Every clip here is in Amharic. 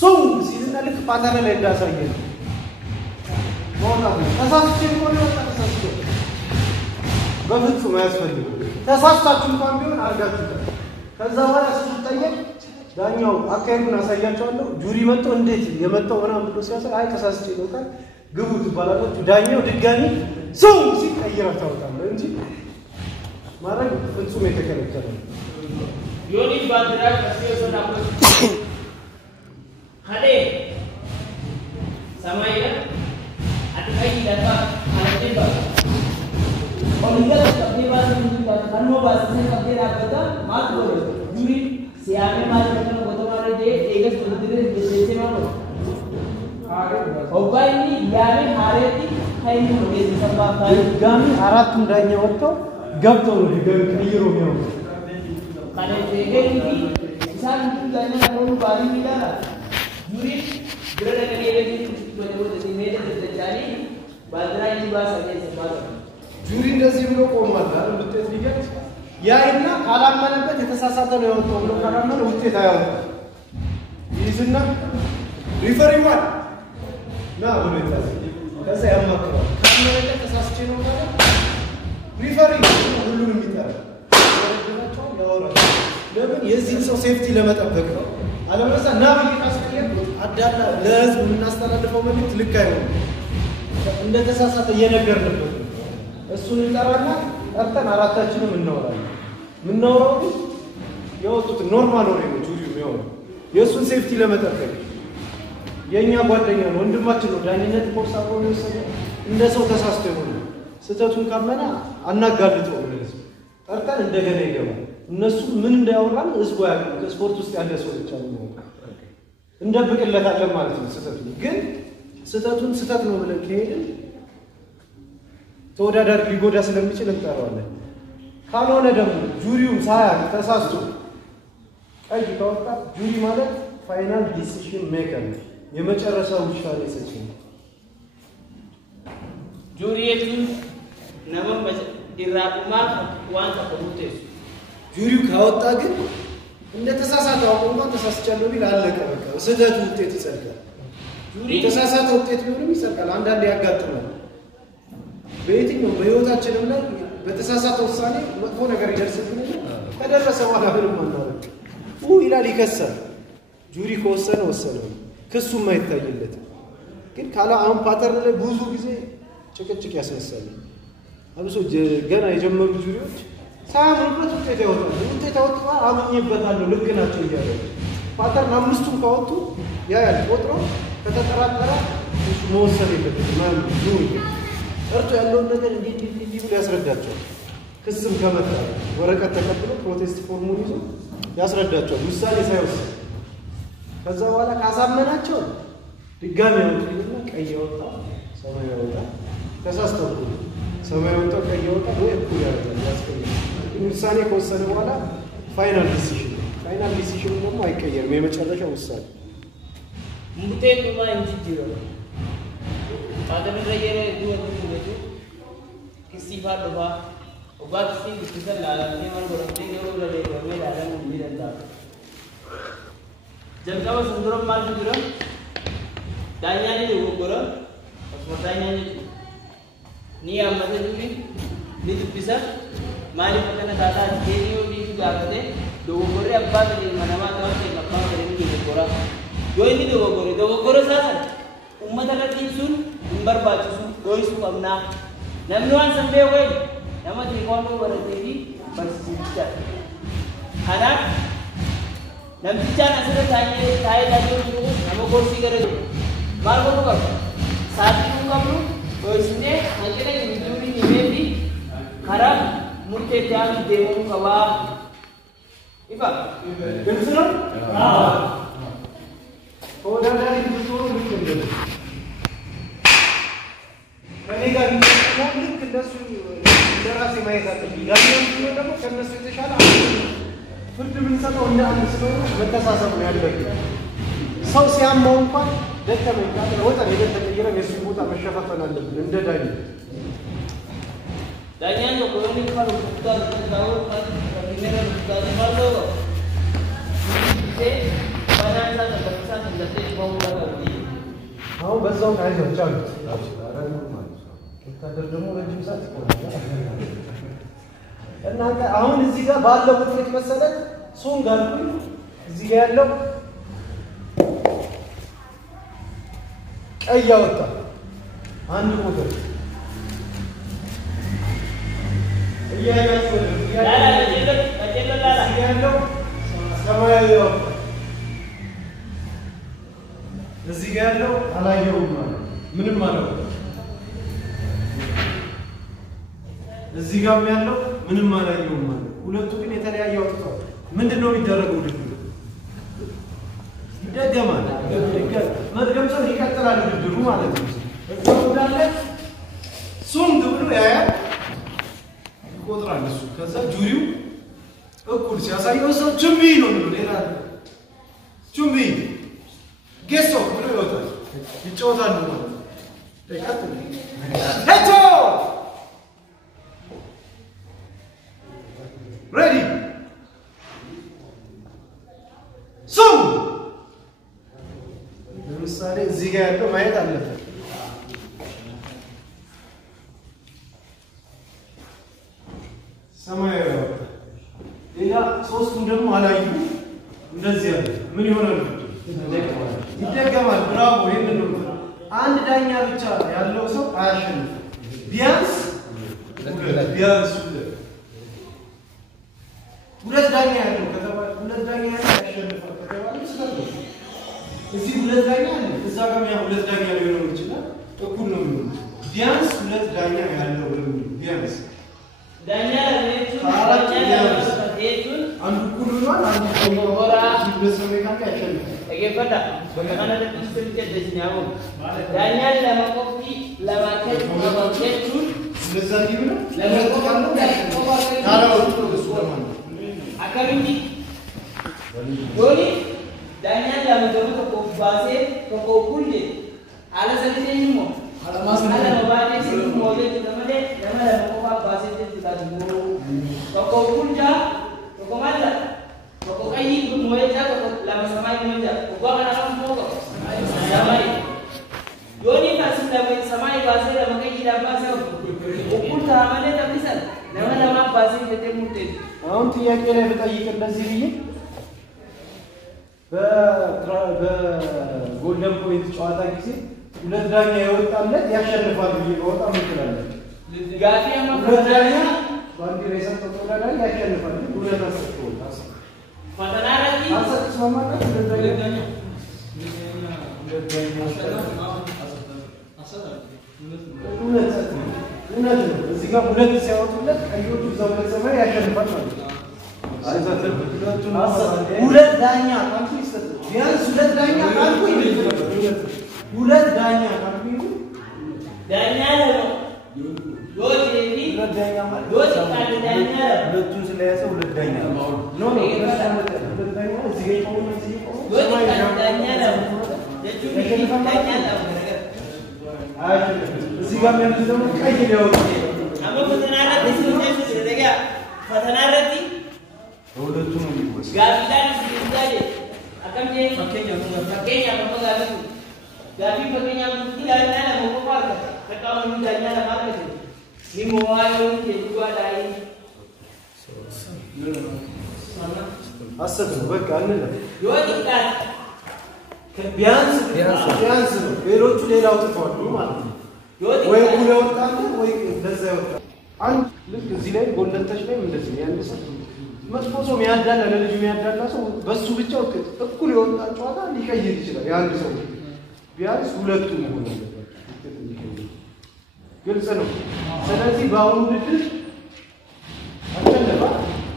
سون سيدنا لك باتر لا يداسايه مونا تساسچ يقول تساسچ በፍጹም አያስፈልግም ተሳስታችሁ እንኳን ቢሆን አርጋችሁ ከዛ በኋላ ሲጠየቅ ዳኛው አካሄዱን አሳያቸዋለሁ ጁሪ መጥቶ እንዴት የመጣው ምናምን ብሎ ሲያሳይ አይ ተሳስቼ ነው ካል ግቡ ትባላላችሁ ዳኛው ድጋሚ ሰው ሲቀይራው ታውቃለህ እንጂ ማረግ ፍጹም የተከለከለ ዮኒ ባድራ ከሲዮና ሀሌ ሰማይና አጥቃይ ዳታ አለቴባ ኦሊጋት ከቢባስ ምንድነው ከኖ ባስ ከቢራ አበዳ ማጥቆ ጁሪ ሲያሜ ማለት ነው ወተማረ ደ ኤገስ ወድረ ደሴማ ነው ኦባይኒ ያሜ ሀሬቲ ሃይኑ ነው የተሰባባይ ጋሚ አራቱም ዳኛ ወጥተው ገብተው ነው ቀይሮ ነው ካለ ደገኒ ኢሳን ዳኛ ነው ባሪ ሚላላ ጁሪ ግረደ ከኔ ወደ ሲሜደ ተጃኒ ባድራይ ባስ አገኝ ጁሪ እንደዚህ ብሎ ቆሟል አይደል ውጤት ሊገጥ ያይና ካላመነበት የተሳሳተ ነው ያወጣው ብሎ ካላመነ ውጤት አያወጣም ይዝና ሪፈሪ ዋን ና ወለታ ከዛ ያማክራል ካመነበት ተሳስቼ ነው ማለት ሪፈሪ ሁሉንም ይጣራል ወረደናቸው ያወራል ለምን የዚህ ሰው ሴፍቲ ለመጠበቅ ነው አለበለዛ ና በየታስቀየቁ አዳላ ለህዝብ እናስተላልፈው መልእክት ልክ አይሆንም እንደ ተሳሳተ እየነገርንበት እሱን እንጠራና ጠርተን አራታችንም እናወራለን ምናወራው የወጡት ኖርማል ወሬ ነው ጁሪው ነው የሱን ሴፍቲ ለመጠበቅ የኛ ጓደኛ ነው ወንድማችን ነው ዳኝነት ኮርስ አብሮ ነው እንደ ሰው ተሳስቶ ይሆናል ስተቱን ካመና አናጋልጠው ማለት ጠርተን እንደገና ይገባል እነሱ ምን እንዳያወራን ህዝቡ ያውቃል ከስፖርት ውስጥ ያለ ሰው ብቻ ነው እንደብቅለታለን ማለት ነው ስተቱን ግን ስተቱን ስተት ነው ብለን ከሄድን ተወዳዳሪ ሊጎዳ ስለሚችል እንጠራዋለን ካልሆነ ደግሞ ጁሪው ሳያቅ ተሳስቶ ቀይ ካወጣ ጁሪ ማለት ፋይናል ዲሲዥን ሜከር የመጨረሻው ውሳኔ ሰጪ ጁሪየቱን ነመም ኢራቁማ ዋንታ ኮሙቴስ ጁሪው ካወጣ ግን እንደ ተሳሳተ አውቆማ ተሳስቻለሁ ቢል አለቀ በቃ ስህተቱ ውጤት ይጸድቃል ጁሪ ተሳሳተ ውጤት ቢሆንም ይጸድቃል አንዳንዴ ያጋጥማል በየትኛው በህይወታችንም ላይ በተሳሳተ ውሳኔ መጥፎ ነገር ይደርስብናል ከደረሰ በኋላ ምንም ማናረግ ይላል ይከሳል ጁሪ ከወሰነ ወሰነ ክሱም አይታይለት ግን ካላ አሁን ፓተርን ላይ ብዙ ጊዜ ጭቅጭቅ ያስነሳል አብሶ ገና የጀመሩ ጁሪዎች ሳያምኑበት ውጤት ያወጣ አምኜበታለሁ ልክ ናቸው እያለ ፓተርን አምስቱን ካወጡ ያያል ቆጥሮ ከተጠራጠረ መወሰን የለበትም ማለት ነው እርቶ ያለው ነገር እንዴት ብሎ ያስረዳቸው ክስም ከመጣ ወረቀት ተቀብሎ ፕሮቴስት ፎርሙን ይዞ ያስረዳቸው ውሳኔ ሳይወስን ከዛ በኋላ ካሳመናቸው ድጋሚ ያወጡና ቀይ ያወጣ ሰማያዊ ያወጣ ተሳስተው ሰማያዊ ያወጣ ቀይ ያወጣ ወይ እኩል ያስቀምጣል ውሳኔ ከወሰነ በኋላ ፋይናል ዲሲዥን ደግሞ አይቀየርም የመጨረሻው ውሳኔ ሙቴን ማን እንዲጅሮ Father Rayere do a little Kissi Fatova, about thing is a lala, never go to take over the way I don't need that. Jankava Sundram Malpura, Diana Ugura, was Diana Nia Madhuri, Little Pisa, Malipana Data, gave you to Gate, the Ugura Father in Manamata, and a power in the Gora. Going to the Ugura, Umataratin soon. Barbachu goisu amna namnuan sambe way namat rikondo barategi basita ana namcha nasira taye dajo namo kursi kare margo ko sathi ko kamru goisne hakene induri nimedi kharab murte tyam devu kawa ifa benusuno ha oda dari dusuru mukende ከኔጋ ቢሆን ልክ እንደሱ ለራሴ ማየት አለብኝ ያለው ደግሞ ከነሱ የተሻለ ፍርድ ምንሰጠው እንደ አንድ ስለሆነ መተሳሰብ ነው ያለብን ሰው ሲያመው እንኳን ደከመኝ ካለ ወጣ ነገር ተቀየረ የሱ ቦታ መሸፋፈን አለብን እንደ ዳኛ ነው ቆሎኒ ካሉ ተጣጣ ተዳው ከሚነገር ተዳው ማለት ነው በዛው አይዟችሁ አሉት። ወታደር ደግሞ ረጅም ሰዓት ይቆያል። እናንተ አሁን እዚህ ጋር ባለው ውጤት መሰረት ሶንግ አልኩኝ። እዚህ ጋር ያለው ቀይ ያወጣ አንድ ቁጥር እያያችሁ ያለው ሰማያዊ ያወጣ እዚህ ጋር ያለው አላየውም ማለት ምንም ማለት እዚህ ጋር ያለው ምንም አላየውም ማለት ሁለቱ ግን የተለያየ አውጥተው ምንድነው የሚደረገው? ይደገማል። መድገም ሰው ይቀጥላል ውድድሩ ማለት ነው። እዛው እንዳለ ሶንግ ብሎ ያያል ይቆጥራል እሱ። ከዛ ጁሪው እኩል ሲያሳየው ሰው ቹምቢ ነው ብሎ ሌላ ቹምቢ ጌሶ ብሎ ይወጣል። ይጫወታሉ ማለት ነው። ይቀጥል ሄቶ ready zoom ለምሳሌ እዚህ ጋር ያለው ማየት አለበት። ሰማያዊ ያወጣ ሌላ ሶስቱም ደግሞ አላዩ እንደዚህ ያለ ምን ይሆናል? ይደገማል። ብራቮ። ይሄንን ነው አንድ ዳኛ ብቻ ያለው ሰው አያሸንፍም። ቢያንስ ሁለት ዳኛ ያለው ከተባለ ሁለት ዳኛ ያለው ያሸንፋል ከተባለ ስለዚህ እዚህ ሁለት ዳኛ አለ እዛ ጋር ያ ሁለት ዳኛ ሊሆን ይችላል። እኩል ነው የሚሆነው። ቢያንስ ሁለት ዳኛ ያለው ቢያንስ ዳኛ ለኔቱን አንዱ እኩል ሆኗል። አንዱ ሆራ በሰማይ ካለ ያሸንፋል። እየፈዳ በመካነ ለምስል ከደኛው ዳኛ ለማቆፊ ለማከት ለማከቱን ስለዛ ዲብነ ለማቆፋሉ ታላውጡ ሱማን akabindi doni danya la madaru ko base ko kulle ala salite nimo ala mabade siku mole tamade namala ko base te tudadu ko kunja ko mala ko kayi ko moja ko la samai moja ko kana ko samai doni kasinda me samai base la makai la base ko kunta amane tabisal namala ma base te mutte አሁን ጥያቄ ላይ በጠይቅ እንደዚህ ብዬ በጎልደን ፖይንት ጨዋታ ጊዜ ሁለት ዳኛ የወጣለት ያሸንፋል ብዬ በወጣ ምትላለች ጋፊያ ማፈዳኛ ባንዲራ የሰጠው ተወዳዳሪ ያሸንፋል ሁለት አሰጥተው ፈተናራቲ አሰጥተው ማለት ሁለት ዳኛ ሁለት ነው እዚህ ጋር ሁለት ሲያወጡለት ቀዮቹ እዛው በሰማይ ያሸንፋል ማለት ነው። ሁለት ዳኛ ካልኩ ይሰጥ ቢያንስ ሁለት ዳኛ ካልኩ ሁለት ዳኛ ካልኩ ዳኛ ነው ዶቴኒ ሁለት ዳኛ ማለት ዶቴ ካለ ዳኛ ሁለቱን ስለያዘ ሁለት ዳኛ ነው ኖ ሁለት ዳኛ እዚህ ጋር ቆሞ እዚህ ቆሞ ዶቴ ካለ ዳኛ ነው የቱ ዳኛ ነው አይ እዚህ ጋር ያለው ደግሞ ቀይ ሊያወጣ አማ ፈተናራቲ ስለዚህ ስለደጋ ፈተናራቲ ሁለቱም ነው ጋቢዳን ሲዳይ አከምቴ ፈከኛ ነው ጋቢ ጋቢ ፈከኛ ነው ይላልና ነው ቆቋ ተቃው ነው ዳኛ ለማለት ነው ሲሞዋዩ የጁዋዳይ አሰብ በቃ አንለ ይወጣል ቢያንስ ነው ሌሎቹ ሌላው ተፈዋል ማለት ነው ወይ ጉለ ወጣለ ወይ እንደዛ ይወጣል። አንድ ልክ እዚህ ላይ ጎልደን ተች ላይ እንደዚህ ያንደ ሰው መጥፎ ሰው የሚያዳላ ለልጅ የሚያዳላ ሰው በሱ ብቻ እኩል የወጣ ጨዋታ ሊቀይር ይችላል። ያንድ ሰው ቢያንስ ሁለቱም ሆነ ግልጽ ነው። ስለዚህ በአሁኑ ውድድር አሸነፈ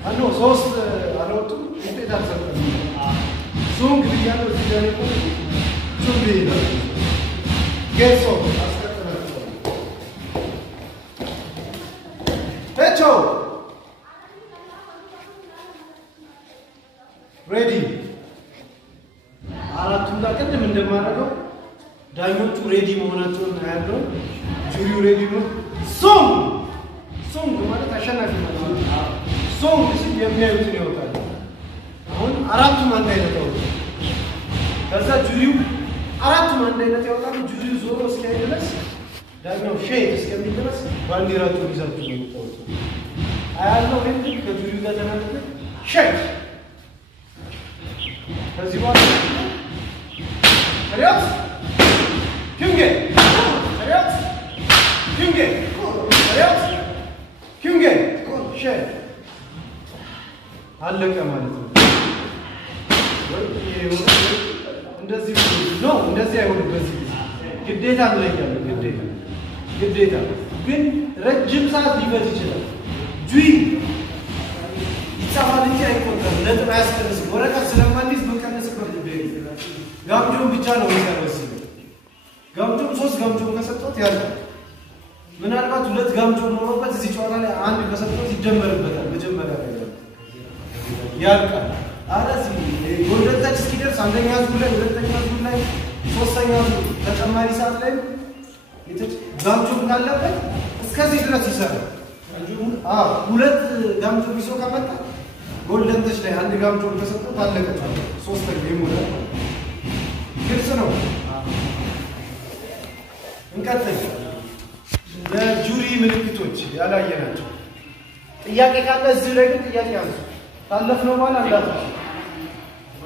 አንዱ ሶስት አለወጡም ውጤት አልሰጠም። ሶንግ ቢያለው እዚህ ጋር ነው ቹምቢ ነው ጌሶ ሄቾ ሬዲ አራቱም ጋር ቅድም እንደማደርገው ዳኞቹ ሬዲ መሆናቸውን ያለው ጁሪው ሬዲ ነው። ሶንግ ማለት አሸናፊ ማለት ነው። ሶንግ ሲል የሚያዩትን ይወጣል። አሁን አራቱም አንድ አይነት ነው። ከዛ ጁሪው አራቱም አንድ አይነት ያወጣሉ ጁሪው ዞሮ እስከሚደርስ ዳኛው ሼት እስከሚደርስ ባንዲራቱን ይዛችሁ ነው የምትወጡ አያለው እንዴ ከጁሪው ጋር ተናገረ ሼት ከዚህ በኋላ አሪያስ ኪንጌ አሪያስ ኪንጌ አሪያስ ኪንጌ ሼት አለቀ ማለት ነው እንደዚህ ነው እንደዚህ አይሆንም በዚህ ግዴታ ብለኛል ግዴታ ግን ረጅም ሰዓት ሊፈጅ ይችላል ጁይ ይጻፋል እንጂ አይቆጠርም ነጥብ አያስቀንስም ወረቀት ስለማንይዝ መቀነስበት ጉዳይ ጋምጆን ብቻ ነው የሚያስፈልገው ጋምጆን 3 ጋምጆን ከሰጠሁት ያለው ምናልባት 2 ጋምጆን ኖሮበት እዚህ ጨዋታ ላይ አንድ ከሰጠሁት ይደመርበታል መጀመሪያ ላይ ያልቃል አራሲ ጎልደን ታች እስኪደርስ አንደኛ ዙር ላይ ሁለተኛ ዙር ላይ ሶስተኛ ዙር ተጨማሪ ሰዓት ላይ ጋምጆን ካለበት እስከዚህ ድረስ ይሰራል ሁለት ጋምጆን ይዞ ከመጣ ጎልደን ታች ላይ አንድ ጋምጆን ተሰጥቶ ታለቀ ሶስተኛ ይሞላል ግልጽ ነው እንቀጥል ለጁሪ ምልክቶች ያላየናቸው ጥያቄ ካለ እዚህ ላይ ጥያቄ አንሱ ታለፍነው ማለት አንዳት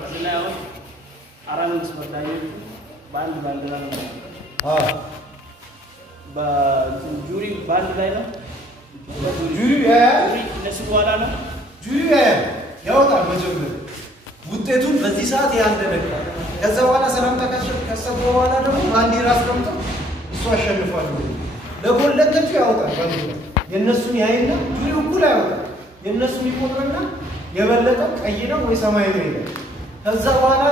ስለዚህ አራንስ መጣየት ባንድ ላይ ነው በጁሪ ባንድ ላይ ነው ጁሪ ለሱ በኋላ ነው ጁሪ ያወጣል መጀመሪያ ውጤቱን በዚህ ሰዓት ያንደነቀ ከዛ በኋላ ሰላም ተከሰተ በኋላ ደግሞ ባንዲራ አስቀምጦ እሱ አሸንፏል ለጎልደን ተቹ ያወጣል ባንዲራ የነሱን ያይና ጁሪው እኩል ያወጣል የነሱን ይቆጥርና የበለጠ ቀይ ነው ወይ ሰማያዊ ነው ይላል ከዛ በኋላ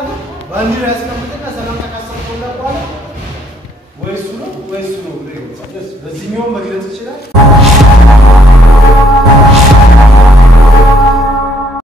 ባንዲራ ያስቀምጥና ሰላም ተከሰተ በኋላ ወይስ ነው በዚህኛው መግለጽ ይችላል